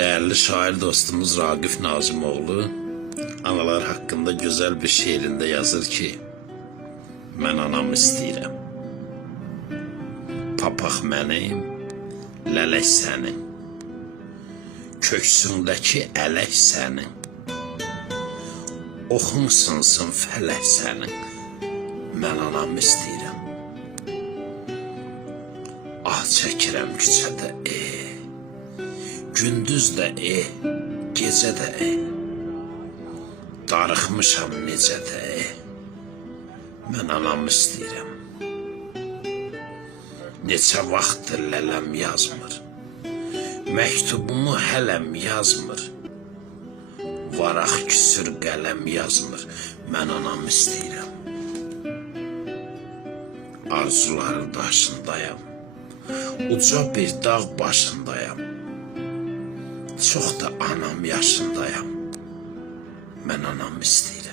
Değerli şair dostumuz Ragif Nazimoğlu analar hakkında güzel bir şiirinde yazır ki: "Mən anam istəyirəm. Papaq mənim, lələk sənin. Köksündəki ələk sənin. Oxun sınsın fələk sənin. Mən anam istəyirəm. Ah çəkirəm küçədə gündüz də gecə də darıxmışam necə də mən anam istəyirəm. Neçə vaxtdır lələm yazmır, məktubumu hələm yazmır, varaq küsür qələm yazmır, mən anam istəyirəm. Arzuların daşındayam, uca bir dağ başındayam, çox da anam yaşındayam, mən anam istəyirəm.